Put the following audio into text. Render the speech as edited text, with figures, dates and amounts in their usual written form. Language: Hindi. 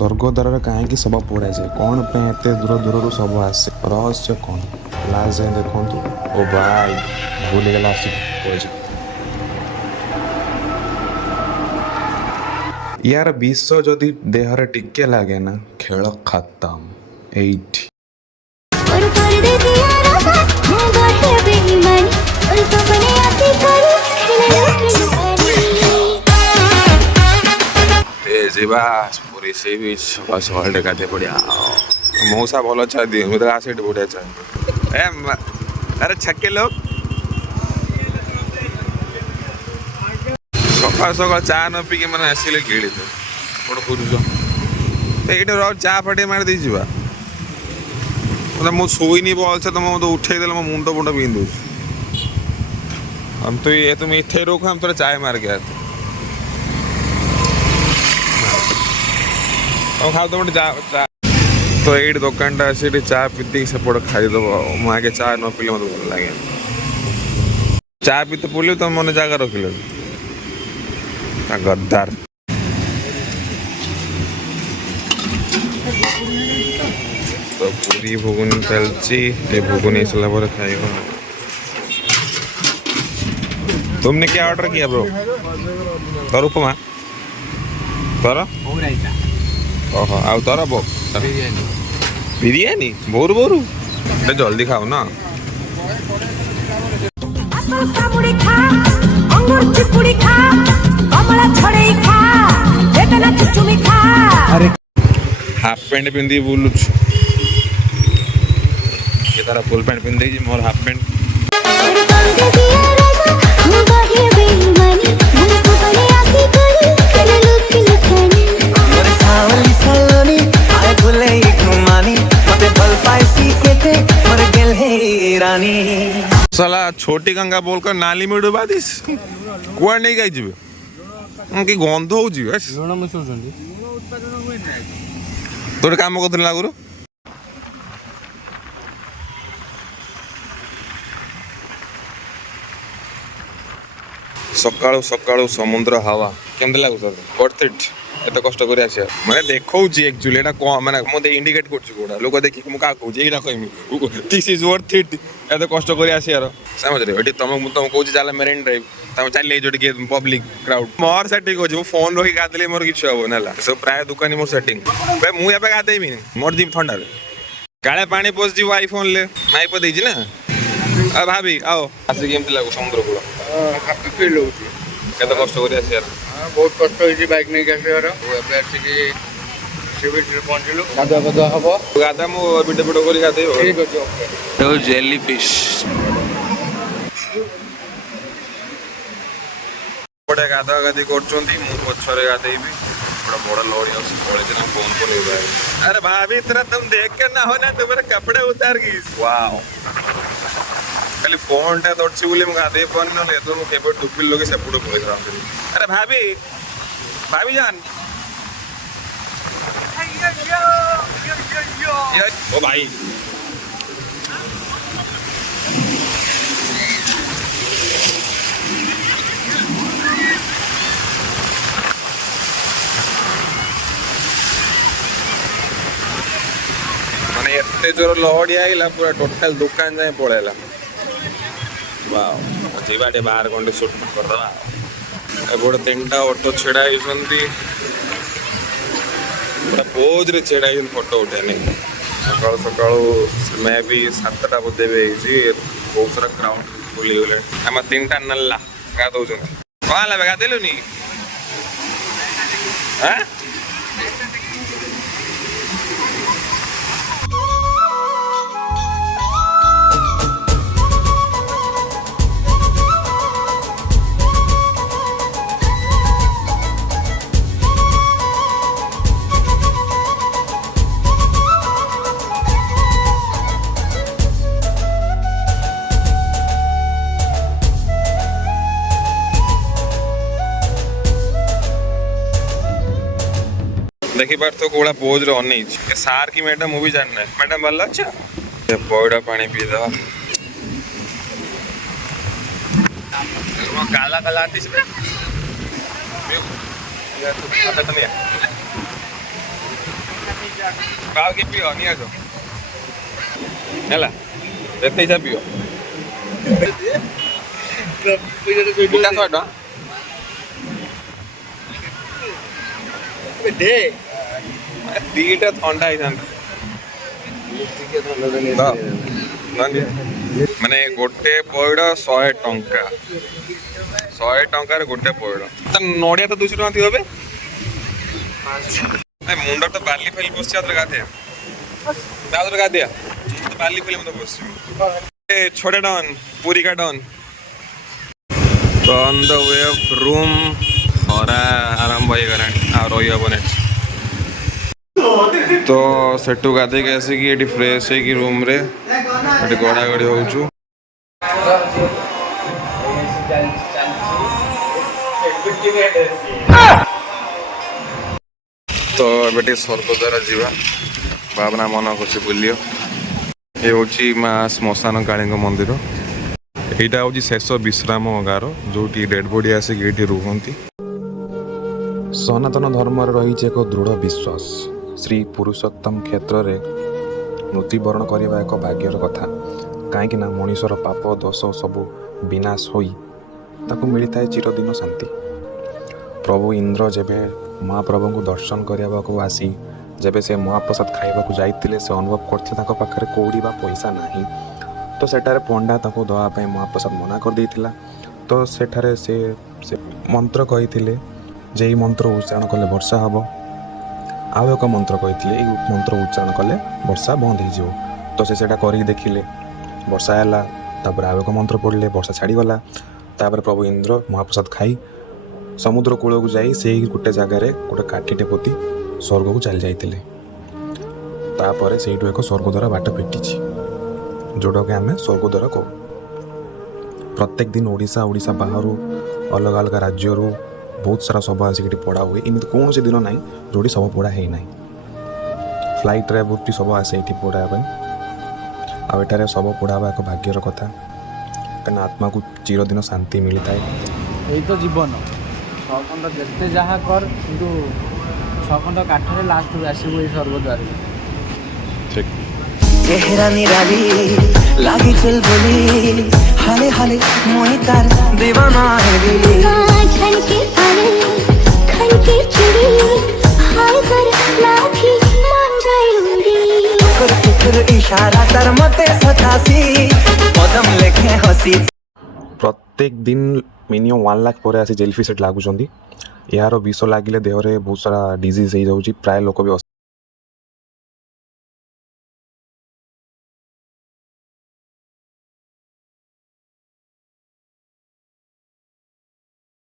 स्वर्गद्वार कहीं शव पोड़ा जाए कौन पे एते दूर दूर शव आसे रहस्य कौन लास्ट जाए देखु ओ भाई भूलीगला यार विष जदि देहरे टिके लगे ना खेल खत्म एठी पूरी सी बीच बस हॉल्ट गाते बढ़िया मौसा भल चाह दिए मतलब आसेट बढ़िया चाह अरे छक्के लोग सकाल सकाल चा न पीके मैंने आसिले गिड़ी तो कौन खोज ये चा फाटे मार दी जा मतलब मुझे शोनी भलसे तुम मतलब उठे मो मुंड मुंड पिंधु हम तो ये तुम इथे रोक हम थोड़ा चाय मार के आते खाओ तो चा तो ये दुकान टा अच्छे चा पीती सेपट खाईदेव मुझे आगे चा न पीले मत भल लगे चा पीते पड़े तुम मन जगह रखिल गद्दार तो पूरी भुगुनी चलती भुगुनी सारा खाई तुमने क्या ऑर्डर किया ब्रो तोर उपमा तोर ओहो आ तोर बिरयानी बोरू बोरू जल्दी खाओ ना हाफ पैंट पिंधि बुलु ये तारा फुल पैंट पिंधे मोर हाफ पैंट साला छोटी गंगा बोलकर नाली में डुबा दिस कुआ नहीं गई जीवे कि गंध हो जीवे तोरे काम करथिल लागुरु सकाळु सकाळु समुद्र हवा केमते लागु सर वर्थ इट एत कष्ट करी आसे माने देखौची एक्चुअली एटा को माने मते इंडिकेट करछु कोडा लोक देखि मु का कहू एटा कहमी दिस इज वर्थ इट एत कष्ट करी आसे यार समझ रे एटी तुम कहू चल मेरीन ड्राइव तुम चल जोटी के पब्लिक क्राउड मोर सेटिंग हो मु फोन रखी गादले मोर किछ हो नला सब प्राय दुकानी मोर सेटिंग बे मु एबे गादेमी मोर जीव ठंडा रे काळे पानी पोस जीव आईफोन ले माई प देजी ना आ भाभी आओ आसे केमते लागो समुद्र कूल हैप्पी फील होची केत कष्ट करी आसे यार बहुत कष्ट होची बाइक नहीं कैसे यार वो एबे आसी की शिविर रे पहुंचलु गादा हबो गादा मु वीडियो करी गादे हो ठीक अछि ओके तो जेली फिश बड़े गादा गादी करछोंती मु पछरे गादेबी बड़ा बड़ा लॉरी आसी पळे दिन फोन को ले भाई अरे भाभी तेरा तुम देख के ना हो ना तुम्हारे कपड़े उतार गई वाओ खाली फोन टा तोड़ची बोली मु गादे पन न तो मु केबे टुपिल लोगे सेपुडो पळे राम अरे भाभी भाभी जान ओ भाई माने एते जोर लहड़ी आइला पूरा टोटल दुकान जाए पळेला वाओ जीवाटे बाहर कोंडे शूट कर दवा एबोड तीनटा ऑटो छेड़ा हिसंती पूरा पोज रे छेड़ा हिन फोटो उठेने सकाळ सकाळ मैं भी 7टा बजे बेजी बहुत सारा क्राउड बुली गले हम तीनटा नल्ला गा दो जन वाला बेगा देलुनी हां देखी बार तो कोड़ा पोज रे अनेज के सार की मैडम मूवी जानना है मैडम भल अच्छा ये पौड़ा पानी पी दवा काला काला आती है या तो खाता तो नहीं ବାହାରକେ ପିଅ ନିଆ ଆସ ହେଲା ଏତେ ହିସାବ ପିଅ ଗୋଟା 100 ଟଙ୍କା ଦିଟା ଥଣ୍ଡା ହେଇଥାନ୍ତା ମାନେ ଗୋଟେ ପଇଡ଼ 100 ଟଙ୍କା 100 ଟଙ୍କାରେ ଗୋଟେ ପଇଡ଼ ତା ନଡ଼ିଆ ତ 200 ଟଙ୍କା ଥିବ ଏବେ ମୁଣ୍ଡ ତ ବାଲି ଫାଲି ବସିଛି ଆଉଥରେ ଗାଧେଆ ତ ବାଲି ଫାଲି ମତେ ବସିବି ଛୋଟେ ଡନ୍ ପୁରୀ କା ଡନ୍ ତ on the way of room ଖରା ଆରମ୍ଭ ହେଇଗଲାଣି ଆଉ ରହିହବନି ତ ସେଠୁ ଗାଧେଇକି ଆସିକି ଏଠି ଫ୍ରେଶ୍ ହେଇକି ରୁମ୍ରେ ଏଠି ଗଡ଼ା ଗଡ଼ି ହେଉଛୁ ତ ଏବେ ଟିକେ ସ୍ୱର୍ଗଦ୍ୱାର ଯିବା ଭାବନା ମନ କରୁଛି ବୁଲିବ ଏ ହେଉଛି ମା ଶ୍ମଶାନ କାଳୀଙ୍କ ମନ୍ଦିର ଏଇଟା ହେଉଛି ଶେଷ ବିଶ୍ରାମ ଗାର ଯେଉଁଠି ଡେଡ୍ ବଡି ଆସିକି ଏଇଠି ରୁହନ୍ତି ସନାତନ ଧର୍ମରେ ରହିଛି ଏକ ଦୃଢ଼ ବିଶ୍ୱାସ ଶ୍ରୀ ପୁରୁଷୋତ୍ତମ କ୍ଷେତ୍ରରେ ମୃତ୍ୟୁବରଣ କରିବା ଏକ ଭାଗ୍ୟର କଥା କାହିଁକିନା ମଣିଷର ପାପ ଦୋଷ ସବୁ ବିନାଶ ହୋଇ ତାକୁ ମିଳିଥାଏ ଚିରଦିନ ଶାନ୍ତି ପ୍ରଭୁ ଇନ୍ଦ୍ର ଯେବେ ମହାପ୍ରଭୁଙ୍କୁ ଦର୍ଶନ କରିବାକୁ ଆସି ଯେବେ ସେ ମହାପ୍ରସାଦ ଖାଇବାକୁ ଯାଇଥିଲେ ସେ ଅନୁଭବ କରିଥିଲେ ତାଙ୍କ ପାଖରେ କୋଉଠି ବା ପଇସା ନାହିଁ ତ ସେଠାରେ ପଣ୍ଡା ତାଙ୍କୁ ଦେବା ପାଇଁ ମହାପ୍ରସାଦ ମନା କରିଦେଇଥିଲା ତ ସେଠାରେ ସେ ମନ୍ତ୍ର କହିଥିଲେ ଯେ ଏଇ ମନ୍ତ୍ର ଉଚ୍ଚାରଣ କଲେ ବର୍ଷା ହେବ ଆଉ ଏକ ମନ୍ତ୍ର କହିଥିଲେ ଏଇ ମନ୍ତ୍ର ଉଚ୍ଚାରଣ କଲେ ବର୍ଷା ବନ୍ଦ ହେଇଯିବ ତ ସେ ସେଇଟା କରିକି ଦେଖିଲେ ବର୍ଷା ହେଲା ତାପରେ ଆଉ ଏକ ମନ୍ତ୍ର ପଢ଼ିଲେ ବର୍ଷା ଛାଡ଼ିଗଲା ତାପରେ ପ୍ରଭୁ ଇନ୍ଦ୍ର ମହାପ୍ରସାଦ ଖାଇ ସମୁଦ୍ର କୂଳକୁ ଯାଇ ସେଇ ଗୋଟେ ଜାଗାରେ ଗୋଟେ କାଠିଟେ ପୋତି ସ୍ୱର୍ଗକୁ ଚାଲି ଯାଇଥିଲେ ତାପରେ ସେଇଠୁ ଏକ ସ୍ୱର୍ଗଦ୍ୱାର ବାଟ ଫିଟିଛି ଯେଉଁଟାକି ଆମେ ସ୍ୱର୍ଗଦ୍ୱାର କହୁ ପ୍ରତ୍ୟେକ ଦିନ ଓଡ଼ିଶା ବାହାରୁ ଅଲଗା ଅଲଗା ରାଜ୍ୟରୁ ବହୁତ ସାରା ଶବ ଆସିକି ଏଠି ପୋଡ଼ା ହୁଏ ଏମିତି କୌଣସି ଦିନ ନାହିଁ ଯେଉଁଠି ଶବ ପୋଡ଼ା ହେଇନାହିଁ ଫ୍ଲାଇଟ୍ରେ ବହୁତ ଶବ ଆସେ ଏଠି ପୋଡ଼ା ପାଇଁ ଆଉ ଏଠାରେ ଶବ ପୋଡ଼ା ହେବା ଏକ ଭାଗ୍ୟର କଥା କାହିଁକିନା ଆତ୍ମାକୁ ଚିରଦିନ ଶାନ୍ତି ମିଳିଥାଏ ଏଇ ତ ଜୀବନ ଛଅଖଣ୍ଡ ଯେତେ ଯାହା କର କିନ୍ତୁ ଛଅଖଣ୍ଡ କାଠରେ ଲାଷ୍ଟକୁ ଆସିବୁ ଏଇ ସ୍ୱର୍ଗଦ୍ୱାରରେ ଠିକ୍ চেহারা নিরালি লাগি চল বলি হালে হালে মই তার দিবানা হেলি झलके आने खनके चुड़ी हाय कर लाठी मान गई उड़ी कर कर इशारा তার মতে সতাসি কদম লেখে হসি प्रत्येक दिन मिनिमम 1 लाख पर आसी जेलीफिश लाଗୁଛନ୍ତି ଏହାର ବିଷ ଲାଗିଲେ ଦେହରେ ବହୁତ ସାରା ଡିଜିଜ୍ ହେଇଯାଉଛି ପ୍ରାୟ ଲୋକ ବି